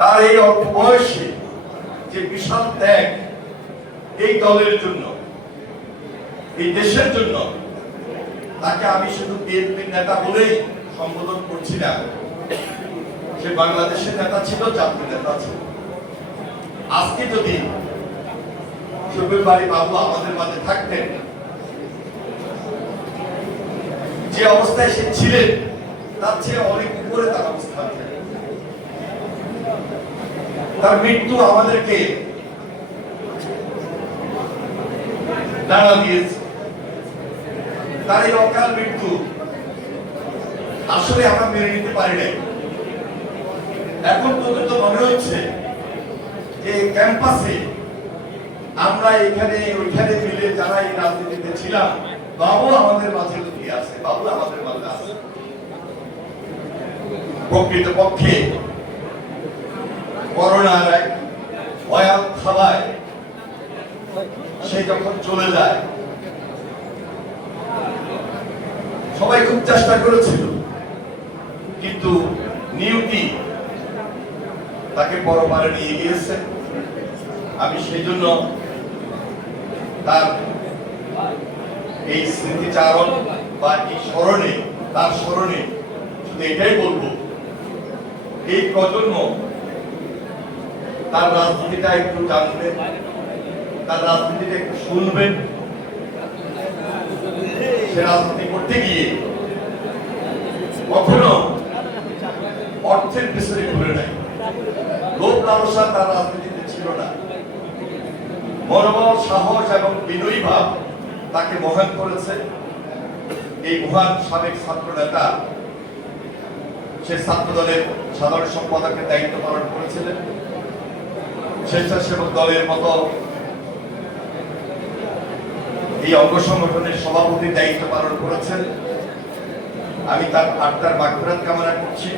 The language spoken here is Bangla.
তার এই অল্প বয়সে যে বিশাল ত্যাগ এই দলের জন্য, এই দেশের জন্য, তাকে আমি শুধু বিএনপির নেতা বলেই সম্বোধন করছি না সে বাংলাদেশের নেতা ছিল, জাতীয় নেতা ছিল আজকে যদি শফিল বাড়ি বাবু আমাদের মাঝে থাকতেন, যে অবস্থায় সে ছিলেন, তার চেয়ে অনেক উপরে তার অবস্থান ছিল। তার মৃত্যু আমাদেরকে তার এই অকাল মৃত্যু আসলে আমরা মেনে নিতে পারি নাই। এখন পর্যন্ত মনে হচ্ছে যে ক্যাম্পাসে আমরা এখানে, ওইখানে মিলে যারা এই রাজনীতিতে ছিলাম, বাবু আমাদের মাঝে লুকিয়ে আছে, বাবু আমাদের মাঝে আছে। প্রকৃত পক্ষে করোনার ভয়াল খাবায় সে যখন চলে যায়, সবাই খুব চেষ্টা করেছিল, কিন্তু নিয়তি তাকে পরপারে নিয়ে গিয়েছে। আমি সেই জন্য তার এই স্মৃতিচারণ বা এই স্মরণে, তার স্মরণে শুধু এটাই বলব, এই প্রজন্ম তার রাজনীতিটা একটু জানবেন, তার রাজনীতিটা একটু শুনবেন। সে রাজনীতি করতে গিয়ে কখনো অর্থের পিছনে ঘুরে নাই। লোক লালসা তার রাজনীতিতে ছিল না। মনোবল, সাহস এবং বিনয়ী ভাব তাকে মহান করেছে। এই মহান সাবেক ছাত্র নেতা সে ছাত্র দলের সাধারণ সম্পাদকের দায়িত্ব পালন করেছিলেন। স্বেচ্ছাসেবক দলের মতো এই অঙ্গ সংগঠনের সভাপতির দায়িত্ব পালন করেছেন। আমি তার আত্মার মাগফিরাত কামনা করছি।